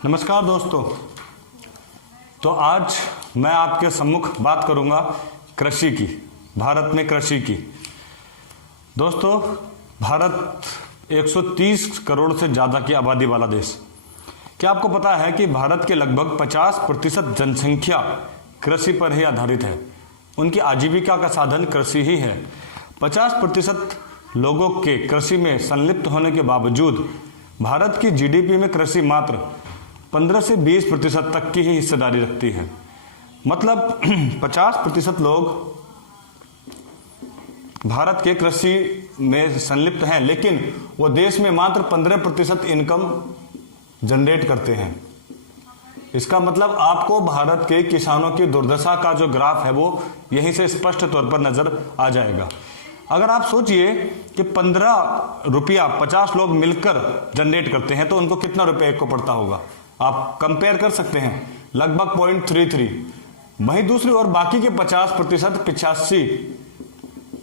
नमस्कार दोस्तों। तो आज मैं आपके सम्मुख बात करूंगा कृषि की, भारत में कृषि की। दोस्तों, भारत 130 करोड़ से ज़्यादा की आबादी वाला देश। क्या आपको पता है कि भारत के लगभग 50% जनसंख्या कृषि पर ही आधारित है। उनकी आजीविका का साधन कृषि ही है। 50% लोगों के कृषि में संलिप्त होने के बावजूद भारत की जीडीपी में कृषि मात्र 15 से 20% तक की ही हिस्सेदारी रखती है। मतलब 50% लोग भारत के कृषि में संलिप्त हैं, लेकिन वो देश में मात्र 15% इनकम जनरेट करते हैं। इसका मतलब आपको भारत के किसानों की दुर्दशा का जो ग्राफ है वो यहीं से स्पष्ट तौर पर नजर आ जाएगा। अगर आप सोचिए कि 15 रुपया 50 लोग मिलकर जनरेट करते हैं तो उनको कितना रुपया एक को पड़ता होगा, आप कंपेयर कर सकते हैं, लगभग 0.33। वहीं दूसरी ओर बाकी के 50%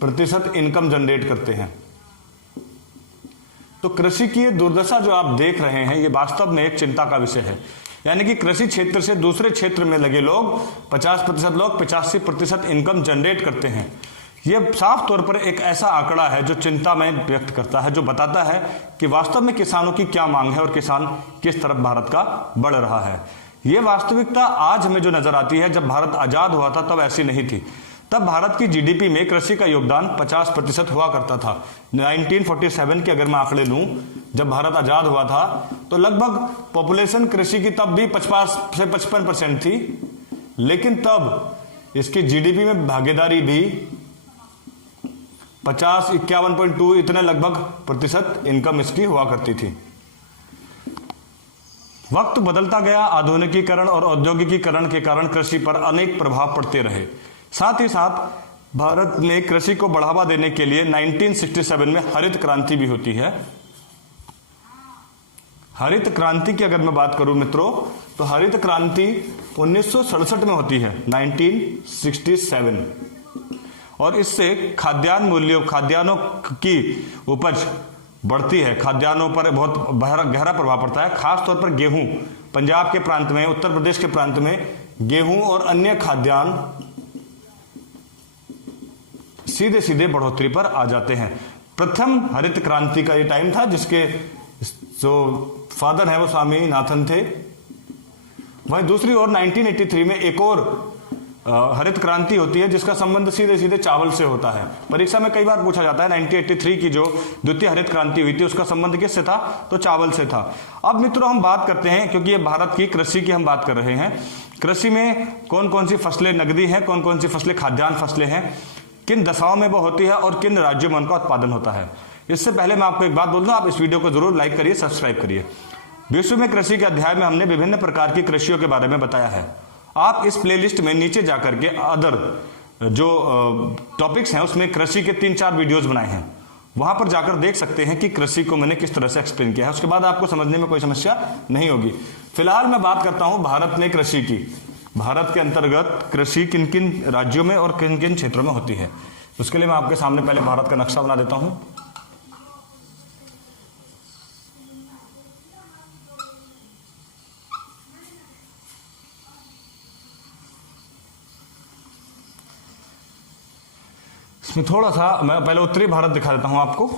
85% इनकम जनरेट करते हैं। तो कृषि की ये दुर्दशा जो आप देख रहे हैं ये वास्तव में एक चिंता का विषय है। यानी कि कृषि क्षेत्र से दूसरे क्षेत्र में लगे लोग 50% लोग 85% इनकम जनरेट करते हैं। यह साफ तौर पर एक ऐसा आंकड़ा है जो चिंता में व्यक्त करता है, जो बताता है कि वास्तव में किसानों की क्या मांग है और किसान किस तरफ भारत का बढ़ रहा है। यह वास्तविकता आज हमें जो नजर आती है, जब भारत आजाद हुआ था तब ऐसी नहीं थी। तब भारत की जीडीपी में कृषि का योगदान 50% हुआ करता था। 1947 के अगर मैं आंकड़े लूं, जब भारत आजाद हुआ था तो लगभग पॉपुलेशन कृषि की तब भी 50 से 55% थी, लेकिन तब इसकी जीडीपी में भागीदारी भी 50, 51.2 इतने लगभग प्रतिशत इनकम इसकी हुआ करती थी। वक्त बदलता गया, आधुनिकीकरण और औद्योगिकीकरण के कारण कृषि पर अनेक प्रभाव पड़ते रहे। साथ ही साथ भारत में कृषि को बढ़ावा देने के लिए 1967 में हरित क्रांति भी होती है। हरित क्रांति की अगर मैं बात करूं मित्रों, तो हरित क्रांति 1967 में होती है, 1967, और इससे खाद्यान्नों की उपज बढ़ती है। खाद्यान्नों पर बहुत गहरा प्रभाव पड़ता है, खासतौर पर गेहूं। पंजाब के प्रांत में, उत्तर प्रदेश के प्रांत में गेहूं और अन्य खाद्यान्न सीधे सीधे बढ़ोतरी पर आ जाते हैं। प्रथम हरित क्रांति का ये टाइम था, जिसके जो फादर है वो स्वामी नाथन थे। वहीं दूसरी ओर 1983 में एक और हरित क्रांति होती है, जिसका संबंध सीधे सीधे चावल से होता है। परीक्षा में कई बार पूछा जाता है 1983 की जो द्वितीय हरित क्रांति हुई थी उसका संबंध किससे था, तो चावल से था। अब मित्रों हम बात करते हैं, क्योंकि ये भारत की कृषि की हम बात कर रहे हैं। कृषि में कौन कौन सी फसलें नगदी हैं, कौन कौन सी फसलें खाद्यान्न फसलें हैं, किन दशाओं में वो होती है और किन राज्यों में उनका उत्पादन होता है। इससे पहले मैं आपको एक बात बोल दूं, आप इस वीडियो को जरूर लाइक करिए, सब्सक्राइब करिए। विश्व में कृषि के अध्याय में हमने विभिन्न प्रकार की कृषियों के बारे में बताया है। आप इस प्लेलिस्ट में नीचे जाकर के अदर जो टॉपिक्स हैं उसमें कृषि के 3-4 वीडियोस बनाए हैं, वहां पर जाकर देख सकते हैं कि कृषि को मैंने किस तरह से एक्सप्लेन किया है। उसके बाद आपको समझने में कोई समस्या नहीं होगी। फिलहाल मैं बात करता हूं भारत में कृषि की। भारत के अंतर्गत कृषि किन किन राज्यों में और किन किन क्षेत्रों में होती है। उसके लिए मैं आपके सामने पहले भारत का नक्शा बना देता हूं। इसमें थोड़ा सा मैं पहले उत्तरी भारत दिखा देता हूं आपको।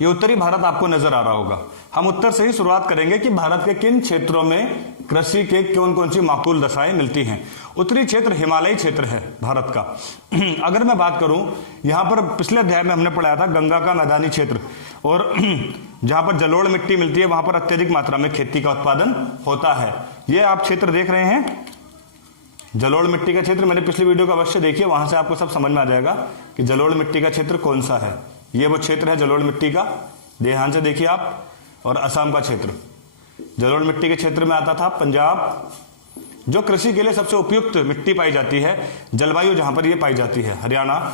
ये उत्तरी भारत आपको नजर आ रहा होगा। हम उत्तर से ही शुरुआत करेंगे कि भारत के किन क्षेत्रों में कृषि के कौन कौन सी माकूल दशाएं मिलती हैं। उत्तरी क्षेत्र हिमालयी क्षेत्र है भारत का। अगर मैं बात करूं, यहां पर पिछले अध्याय में हमने पढ़ाया था गंगा का मैदानी क्षेत्र, और जहां पर जलोढ़ मिट्टी मिलती है वहां पर अत्यधिक मात्रा में खेती का उत्पादन होता है। ये आप क्षेत्र देख रहे हैं, जलोढ़ मिट्टी का क्षेत्र। मैंने पिछली वीडियो को अवश्य देखिए, वहां से आपको सब समझ में आ जाएगा कि जलोढ़ मिट्टी का क्षेत्र कौन सा है। ये वो क्षेत्र है जलोढ़ मिट्टी का, ध्यान से देखिए आप। और असम का क्षेत्र जलोढ़ मिट्टी के क्षेत्र में आता था। पंजाब, जो कृषि के लिए सबसे उपयुक्त मिट्टी पाई जाती है, जलवायु जहां पर यह पाई जाती है। हरियाणा,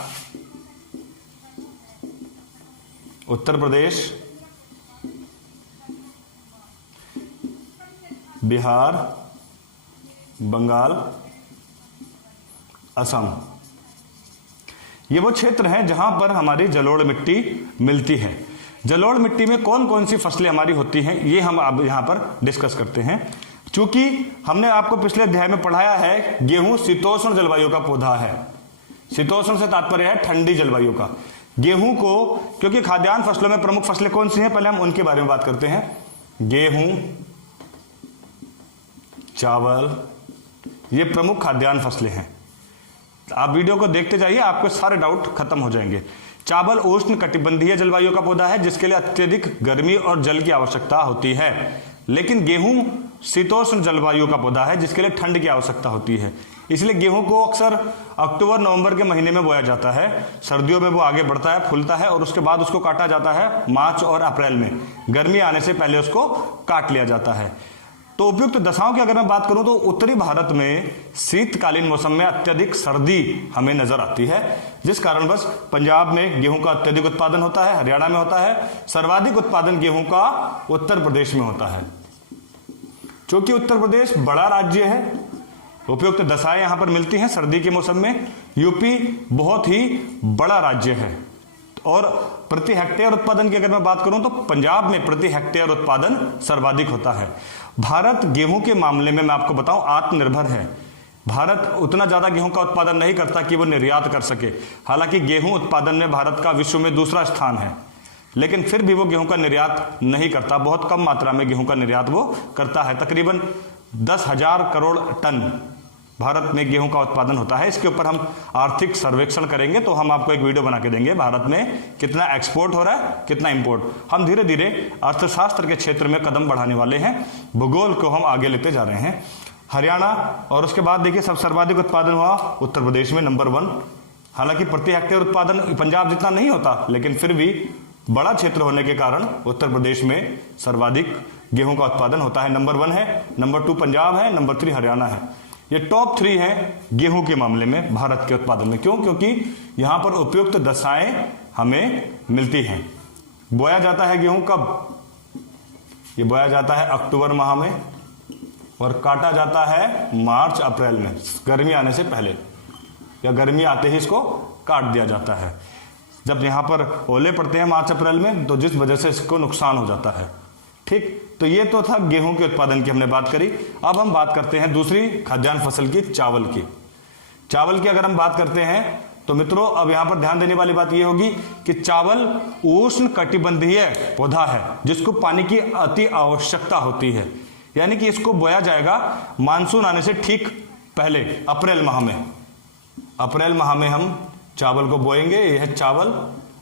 उत्तर प्रदेश, बिहार, बंगाल, असम, ये वो क्षेत्र हैं जहां पर हमारी जलोढ़ मिट्टी मिलती है। जलोढ़ मिट्टी में कौन कौन सी फसलें हमारी होती हैं, ये हम अब यहां पर डिस्कस करते हैं। चूंकि हमने आपको पिछले अध्याय में पढ़ाया है गेहूं शीतोष्ण जलवायु का पौधा है। शीतोष्ण से तात्पर्य है ठंडी जलवायु का। गेहूं को, क्योंकि खाद्यान्न फसलों में प्रमुख फसलें कौन सी हैं, पहले हम उनके बारे में बात करते हैं। गेहूं, चावल, ये प्रमुख खाद्यान्न फसलें हैं। आप वीडियो को देखते जाइए, आपके सारे डाउट खत्म हो जाएंगे। चावल उष्ण कटिबंधीय जलवायु का पौधा है जिसके लिए अत्यधिक गर्मी और जल की आवश्यकता होती है। लेकिन गेहूं शीतोष्ण जलवायु का पौधा है जिसके लिए ठंड की आवश्यकता होती है। इसलिए गेहूं को अक्सर अक्टूबर नवंबर के महीने में बोया जाता है। सर्दियों में वो आगे बढ़ता है, फूलता है और उसके बाद उसको काटा जाता है मार्च और अप्रैल में। गर्मी आने से पहले उसको काट लिया जाता है। तो उपयुक्त दशाओं की अगर मैं बात करूं तो उत्तरी भारत में शीतकालीन मौसम में अत्यधिक सर्दी हमें नजर आती है, जिस कारणवश पंजाब में गेहूं का अत्यधिक उत्पादन होता है, हरियाणा में होता है। सर्वाधिक उत्पादन गेहूं का उत्तर प्रदेश में होता है। क्योंकि उत्तर प्रदेश बड़ा राज्य है, उपयुक्त दशाएं यहां पर मिलती हैं सर्दी के मौसम में। यूपी बहुत ही बड़ा राज्य है और प्रति हेक्टेयर उत्पादन की अगर मैं बात करूं तो पंजाब में प्रति हेक्टेयर उत्पादन सर्वाधिक होता है। भारत गेहूं के मामले में मैं आपको बताऊं आत्मनिर्भर है। भारत उतना ज्यादा गेहूं का उत्पादन नहीं करता कि वो निर्यात कर सके। हालांकि गेहूं उत्पादन में भारत का विश्व में दूसरा स्थान है, लेकिन फिर भी वो गेहूं का निर्यात नहीं करता। बहुत कम मात्रा में गेहूं का निर्यात वो करता है। तकरीबन 10,000 करोड़ टन भारत में गेहूं का उत्पादन होता है। इसके ऊपर हम आर्थिक सर्वेक्षण करेंगे तो हम आपको एक वीडियो बना के देंगे भारत में कितना एक्सपोर्ट हो रहा है, कितना इंपोर्ट। हम धीरे धीरे अर्थशास्त्र के क्षेत्र में कदम बढ़ाने वाले हैं, भूगोल को हम आगे लेते जा रहे हैं। हरियाणा और उसके बाद देखिए सब सर्वाधिक उत्पादन हुआ उत्तर प्रदेश में नंबर 1। हालांकि प्रति हेक्टेयर उत्पादन पंजाब जितना नहीं होता, लेकिन फिर भी बड़ा क्षेत्र होने के कारण उत्तर प्रदेश में सर्वाधिक गेहूं का उत्पादन होता है। नंबर 1 है, नंबर 2 पंजाब है, नंबर 3 हरियाणा है। ये टॉप 3 है गेहूं के मामले में भारत के उत्पादन में। क्यों? क्योंकि यहां पर उपयुक्त दशाएं हमें मिलती हैं। बोया जाता है गेहूं कब? ये बोया जाता है अक्टूबर माह में और काटा जाता है मार्च अप्रैल में, गर्मी आने से पहले या गर्मी आते ही इसको काट दिया जाता है। जब यहां पर ओले पड़ते हैं मार्च अप्रैल में तो जिस वजह से इसको नुकसान हो जाता है। ठीक, तो ये तो था गेहूं के उत्पादन की हमने बात करी। अब हम बात करते हैं दूसरी खाद्यान्न फसल की, चावल की। चावल की अगर हम बात करते हैं तो मित्रों अब यहां पर ध्यान देने वाली बात यह होगी कि चावल उष्ण कटिबंधीय पौधा है जिसको पानी की अति आवश्यकता होती है। यानी कि इसको बोया जाएगा मानसून आने से ठीक पहले, अप्रैल माह में। अप्रैल माह में हम चावल को बोएंगे। यह है चावल,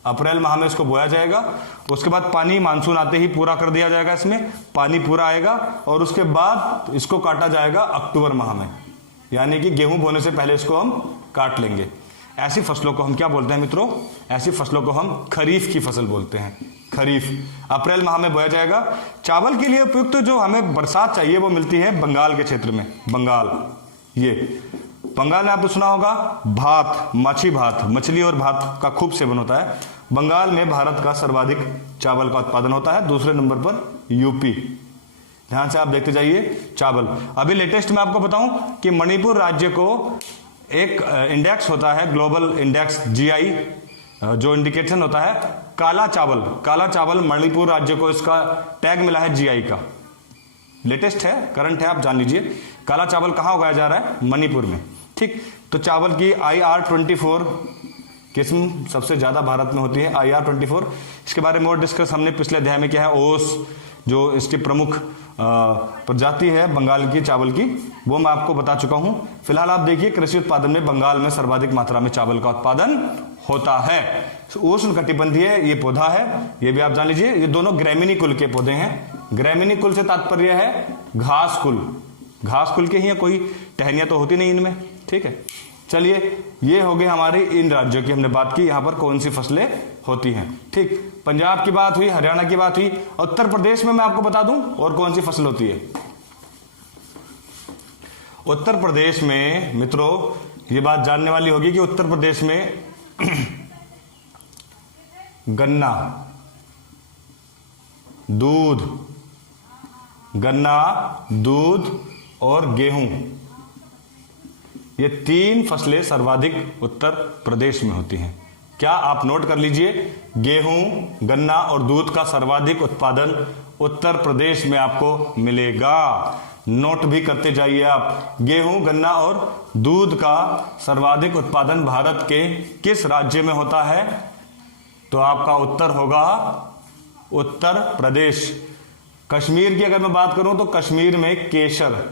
अप्रैल माह में इसको बोया जाएगा। उसके बाद पानी मानसून आते ही पूरा कर दिया जाएगा, इसमें पानी पूरा आएगा और उसके बाद इसको काटा जाएगा अक्टूबर माह में। यानी कि गेहूं बोने से पहले इसको हम काट लेंगे। ऐसी फसलों को हम क्या बोलते हैं मित्रों? ऐसी फसलों को हम खरीफ की फसल बोलते हैं। खरीफ अप्रैल माह में बोया जाएगा। चावल के लिए उपयुक्त जो हमें बरसात चाहिए वो मिलती है बंगाल के क्षेत्र में। बंगाल, ये बंगाल में आपने सुना होगा भात, माछी भात, मछली और भात का खूब सेवन होता है। बंगाल में भारत का सर्वाधिक चावल का उत्पादन होता है। दूसरे नंबर पर यूपी। ध्यान से आप देखते जाइए चावल। अभी लेटेस्ट मैं आपको बताऊं कि मणिपुर राज्य को एक इंडेक्स होता है, ग्लोबल इंडेक्स जीआई, जो इंडिकेशन होता है काला चावल। काला चावल मणिपुर राज्य को इसका टैग मिला है जीआई का। लेटेस्ट है, करंट है, आप जान लीजिए। काला चावल कहां उगाया जा रहा है? मणिपुर में। ठीक, तो चावल की IR24 किस्म सबसे ज्यादा भारत में होती है, IR24। इसके बारे में और डिस्कस हमने पिछले अध्याय में किया है। ओस जो इसकी प्रमुख प्रजाति है बंगाल की चावल की, वो मैं आपको बता चुका हूं। फिलहाल आप देखिए कृषि उत्पादन में बंगाल में सर्वाधिक मात्रा में चावल का उत्पादन होता है। उष्ण कटिबंधीय ये पौधा है, ये भी आप जान लीजिए। ये दोनों ग्रैमिनी कुल के पौधे हैं। ग्रैमिनी कुल से तात्पर्य है घास कुल। घास कुल के ही, कोई टहनियां तो होती नहीं इनमें। ठीक है, चलिए ये हो गई हमारी इन राज्यों की हमने बात की, यहां पर कौन सी फसलें होती हैं। ठीक, पंजाब की बात हुई, हरियाणा की बात हुई। उत्तर प्रदेश में मैं आपको बता दूं और कौन सी फसल होती है। उत्तर प्रदेश में मित्रों ये बात जानने वाली होगी कि उत्तर प्रदेश में गन्ना, दूध, दूध और गेहूं, ये 3 फसलें सर्वाधिक उत्तर प्रदेश में होती हैं। क्या आप नोट कर लीजिए, गेहूं, गन्ना और दूध का सर्वाधिक उत्पादन उत्तर प्रदेश में आपको मिलेगा। नोट भी करते जाइए आप। गेहूं, गन्ना और दूध का सर्वाधिक उत्पादन भारत के किस राज्य में होता है? तो आपका उत्तर होगा उत्तर प्रदेश। कश्मीर की अगर मैं बात करूं तो कश्मीर में केसर,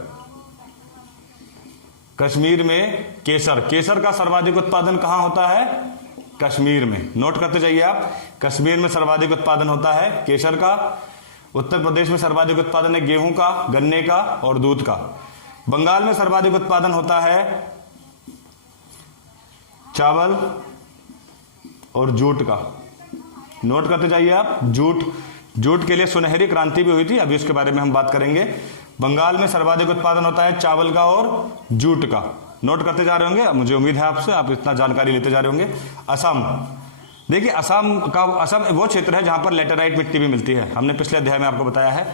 कश्मीर में केसर, केसर का सर्वाधिक उत्पादन कहां होता है? कश्मीर में। नोट करते जाइए आप। कश्मीर में सर्वाधिक उत्पादन होता है केसर का। उत्तर प्रदेश में सर्वाधिक उत्पादन है गेहूं का, गन्ने का और दूध का। बंगाल में सर्वाधिक उत्पादन होता है चावल और जूट का। नोट करते जाइए आप। जूट, जूट के लिए सुनहरी क्रांति भी हुई थी, अभी उसके बारे में हम बात करेंगे। बंगाल में सर्वाधिक उत्पादन होता है चावल का और जूट का। नोट करते जा रहे होंगे, मुझे उम्मीद है आपसे, आप इतना जानकारी लेते जा रहे होंगे। असम, देखिए असम वो क्षेत्र है जहां पर लेटेराइट मिट्टी भी मिलती है। हमने पिछले अध्याय में आपको बताया है,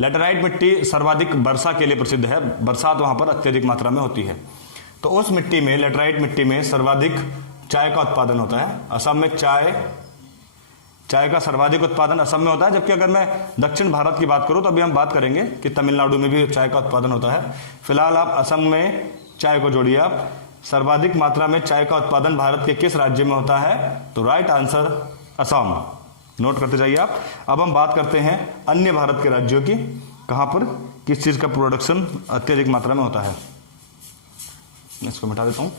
लेटेराइट मिट्टी सर्वाधिक वर्षा के लिए प्रसिद्ध है, बरसात वहां पर अत्यधिक मात्रा में होती है। तो उस मिट्टी में, लेटेराइट मिट्टी में सर्वाधिक चाय का उत्पादन होता है। असम में चाय का सर्वाधिक उत्पादन असम में होता है। जबकि अगर मैं दक्षिण भारत की बात करूं तो अभी हम बात करेंगे कि तमिलनाडु में भी चाय का उत्पादन होता है। फिलहाल आप असम में चाय को जोड़िए आप। सर्वाधिक मात्रा में चाय का उत्पादन भारत के किस राज्य में होता है? तो राइट आंसर असम। नोट करते जाइए आप। अब हम बात करते हैं अन्य भारत के राज्यों की, कहां पर किस चीज का प्रोडक्शन अत्यधिक मात्रा में होता है। इसको मिटा देता हूं।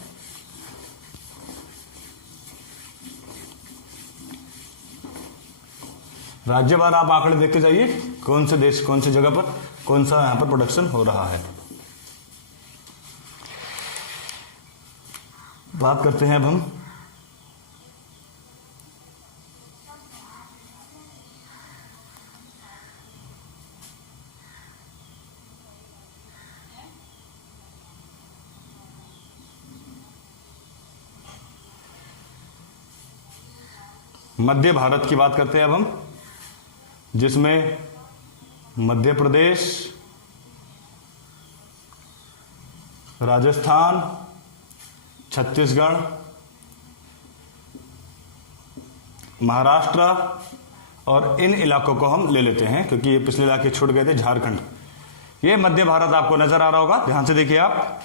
राज्यवार आप आंकड़े देखते जाइए, कौन से देश, कौन सी जगह पर कौन सा यहां पर प्रोडक्शन हो रहा है। बात करते हैं अब हम मध्य भारत की बात करते हैं अब हम, जिसमें मध्य प्रदेश, राजस्थान, छत्तीसगढ़, महाराष्ट्र और इन इलाकों को हम ले लेते हैं क्योंकि ये पिछले इलाके छूट गए थे। झारखंड, ये मध्य भारत आपको नजर आ रहा होगा, ध्यान से देखिए आप।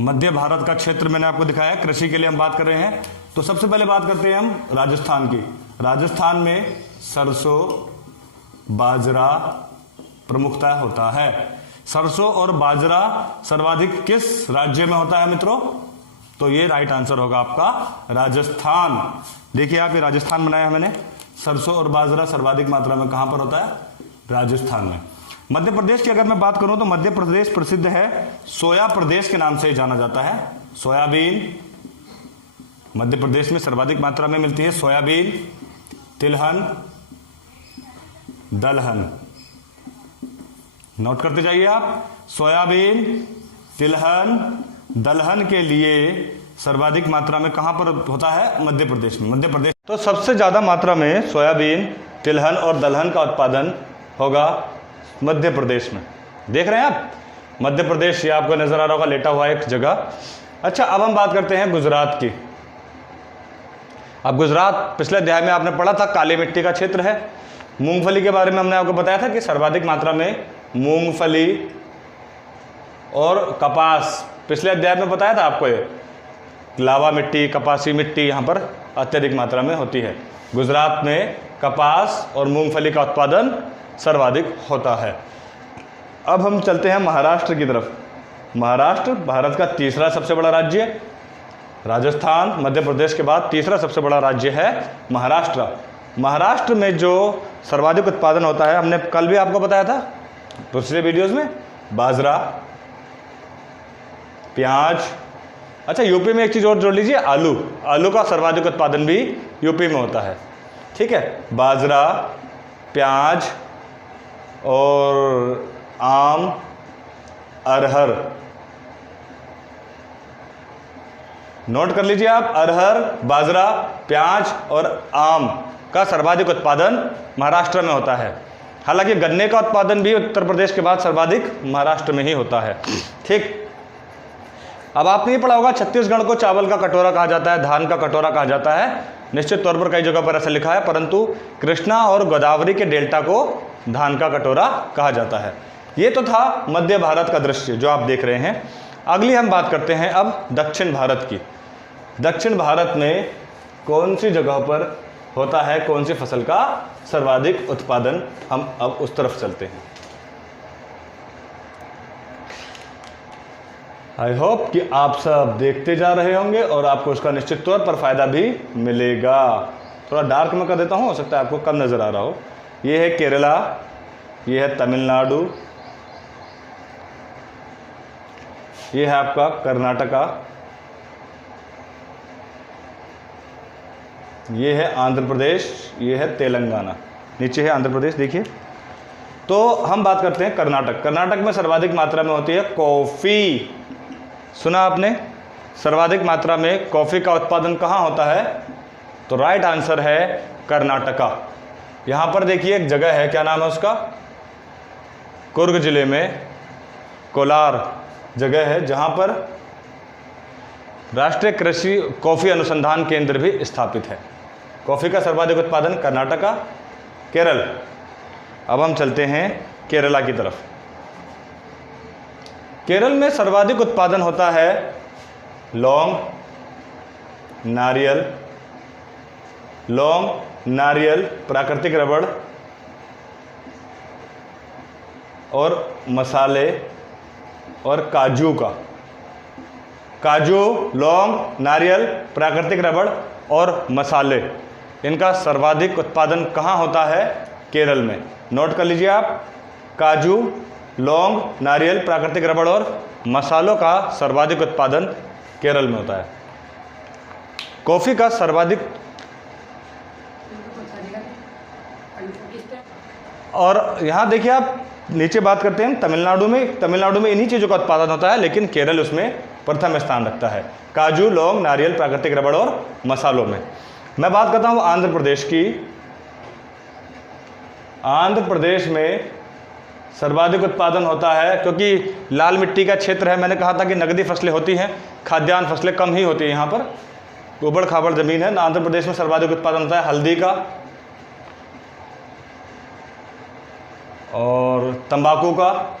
मध्य भारत का क्षेत्र मैंने आपको दिखाया है, कृषि के लिए हम बात कर रहे हैं। तो सबसे पहले बात करते हैं हम राजस्थान की। राजस्थान में सरसों, बाजरा प्रमुखता होता है। सरसों और बाजरा सर्वाधिक किस राज्य में होता है मित्रों? तो ये राइट आंसर होगा आपका राजस्थान। देखिए आप, ये राजस्थान बनाया है मैंने। सरसों और बाजरा सर्वाधिक मात्रा में कहां पर होता है? राजस्थान में। मध्य प्रदेश की अगर मैं बात करूं तो मध्य प्रदेश प्रसिद्ध है सोया प्रदेश के नाम से जाना जाता है। सोयाबीन मध्य प्रदेश में सर्वाधिक मात्रा में मिलती है। सोयाबीन, तिलहन, दलहन। नोट करते जाइए आप। सोयाबीन, तिलहन, दलहन के लिए सर्वाधिक मात्रा में कहां पर होता है? मध्य प्रदेश में। मध्य प्रदेश तो सबसे ज्यादा मात्रा में सोयाबीन, तिलहन और दलहन का उत्पादन होगा मध्य प्रदेश में। देख रहे हैं आप, मध्य प्रदेश ये आपको नजर आ रहा होगा लेटा हुआ एक जगह। अच्छा, अब हम बात करते हैं गुजरात की। अब गुजरात पिछले अध्याय में आपने पढ़ा था, काली मिट्टी का क्षेत्र है। मूंगफली के बारे में हमने आपको बताया था कि सर्वाधिक मात्रा में मूंगफली और कपास, पिछले अध्याय में बताया था आपको, ये लावा मिट्टी, कपासी मिट्टी यहां पर अत्यधिक मात्रा में होती है। गुजरात में कपास और मूंगफली का उत्पादन सर्वाधिक होता है। अब हम चलते हैं महाराष्ट्र की तरफ। महाराष्ट्र भारत का तीसरा सबसे बड़ा राज्य है। राजस्थान, मध्य प्रदेश के बाद तीसरा सबसे बड़ा राज्य है महाराष्ट्र। महाराष्ट्र में जो सर्वाधिक उत्पादन होता है, हमने कल भी आपको बताया था पिछले वीडियोस में, बाजरा, प्याज। अच्छा, यूपी में एक चीज और जोड़ लीजिए, आलू। आलू का सर्वाधिक उत्पादन भी यूपी में होता है। ठीक है, बाजरा, प्याज और आम, अरहर। नोट कर लीजिए आप, अरहर, बाजरा, प्याज और आम का सर्वाधिक उत्पादन महाराष्ट्र में होता है। हालांकि गन्ने का उत्पादन भी उत्तर प्रदेश के बाद सर्वाधिक महाराष्ट्र में ही होता है। ठीक, अब आपने ये पढ़ा होगा छत्तीसगढ़ को चावल का कटोरा कहा जाता है, धान का कटोरा कहा जाता है, निश्चित तौर पर कई जगह पर ऐसा लिखा है, परंतु कृष्णा और गोदावरी के डेल्टा को धान का कटोरा कहा जाता है। ये तो था मध्य भारत का दृश्य जो आप देख रहे हैं। अगली हम बात करते हैं अब दक्षिण भारत की। दक्षिण भारत में कौन सी जगह पर होता है कौन सी फसल का सर्वाधिक उत्पादन, हम अब उस तरफ चलते हैं। आई होप कि आप सब देखते जा रहे होंगे और आपको उसका निश्चित तौर पर फायदा भी मिलेगा। थोड़ा डार्क में कर देता हूँ, हो सकता है आपको कम नजर आ रहा हो। ये है केरला, ये है तमिलनाडु, ये है आपका कर्नाटका, ये है आंध्र प्रदेश, ये है तेलंगाना, नीचे है आंध्र प्रदेश देखिए। तो हम बात करते हैं कर्नाटक। कर्नाटक में सर्वाधिक मात्रा में होती है कॉफ़ी। सुना आपने, सर्वाधिक मात्रा में कॉफ़ी का उत्पादन कहाँ होता है? तो राइट आंसर है कर्नाटका। यहाँ पर देखिए एक जगह है, क्या नाम है उसका? कुर्ग जिले में कोलार जगह है जहाँ पर राष्ट्रीय कृषि कॉफ़ी अनुसंधान केंद्र भी स्थापित है। कॉफ़ी का सर्वाधिक उत्पादन कर्नाटका, केरल। अब हम चलते हैं केरला की तरफ। केरल में सर्वाधिक उत्पादन होता है लौंग, नारियल, प्राकृतिक रबड़ और मसाले और काजू का। काजू, लौंग, नारियल, प्राकृतिक रबड़ और मसाले, इनका सर्वाधिक उत्पादन कहाँ होता है? केरल में। नोट कर लीजिए आप, काजू, लौंग, नारियल, प्राकृतिक रबड़ और मसालों का सर्वाधिक उत्पादन केरल में होता है। कॉफ़ी का सर्वाधिक, और यहाँ देखिए आप नीचे बात करते हैं तमिलनाडु में इन्हीं चीज़ों का उत्पादन होता है, लेकिन केरल उसमें प्रथम स्थान रखता है, काजू, लौंग, नारियल, प्राकृतिक रबड़ और मसालों में। मैं बात करता हूँ आंध्र प्रदेश की। आंध्र प्रदेश में सर्वाधिक उत्पादन होता है, क्योंकि लाल मिट्टी का क्षेत्र है, मैंने कहा था कि नकदी फसलें होती हैं, खाद्यान्न फसलें कम ही होती हैं, यहाँ पर उबड़ खाबड़ ज़मीन है। आंध्र प्रदेश में सर्वाधिक उत्पादन होता है हल्दी का और तंबाकू का।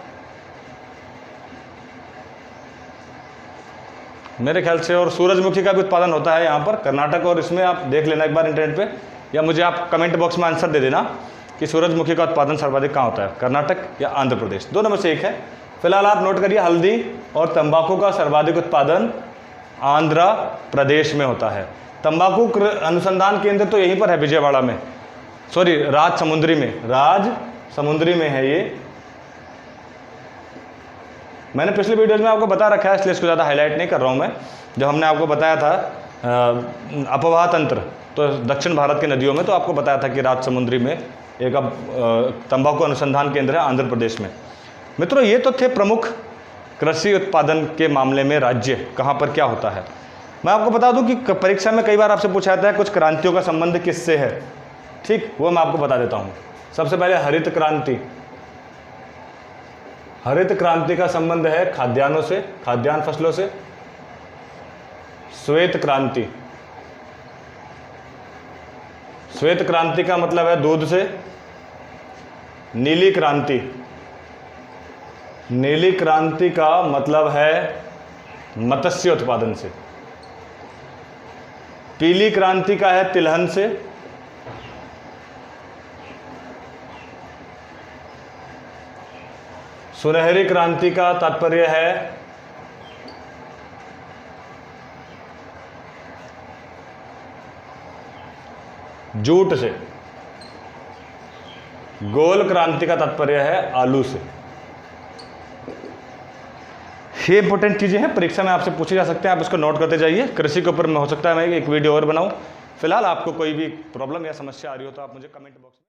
मेरे ख्याल से, और सूरजमुखी का भी उत्पादन होता है यहाँ पर कर्नाटक। और इसमें आप देख लेना एक बार इंटरनेट पे, या मुझे आप कमेंट बॉक्स में आंसर दे देना कि सूरजमुखी का उत्पादन सर्वाधिक कहाँ होता है, कर्नाटक या आंध्र प्रदेश, दोनों में से एक है। फिलहाल आप नोट करिए, हल्दी और तंबाकू का सर्वाधिक उत्पादन आंध्र प्रदेश में होता है। तंबाकू अनुसंधान केंद्र तो यहीं पर है, विजयवाड़ा में, सॉरी राजसमुंद्री में है ये। मैंने पिछले वीडियोज में आपको बता रखा है, इसलिए इसको ज़्यादा हाईलाइट नहीं कर रहा हूँ मैं। जब हमने आपको बताया था अपवाह तंत्र, तो दक्षिण भारत की नदियों में, तो आपको बताया था कि राजसमुंद्री में एक अब तंबाकू अनुसंधान केंद्र है आंध्र प्रदेश में। मित्रों, ये तो थे प्रमुख कृषि उत्पादन के मामले में राज्य कहाँ पर क्या होता है। मैं आपको बता दूं कि परीक्षा में कई बार आपसे पूछा जाता है कुछ क्रांतियों का संबंध किससे है, ठीक, वो मैं आपको बता देता हूँ। सबसे पहले हरित क्रांति। हरित क्रांति का संबंध है खाद्यान्नों से, खाद्यान्न फसलों से। श्वेत क्रांति, श्वेत क्रांति का मतलब है दूध से। नीली क्रांति, नीली क्रांति का मतलब है मत्स्य उत्पादन से। पीली क्रांति का है तिलहन से। सुनहरी क्रांति का तात्पर्य है जूट से। गोल क्रांति का तात्पर्य है आलू से। ये इंपॉर्टेंट चीजें हैं, परीक्षा में आपसे पूछे जा सकते हैं, आप इसको नोट करते जाइए। कृषि के ऊपर में हो सकता है मैं एक वीडियो और बनाऊं। फिलहाल आपको कोई भी प्रॉब्लम या समस्या आ रही हो तो आप मुझे कमेंट बॉक्स में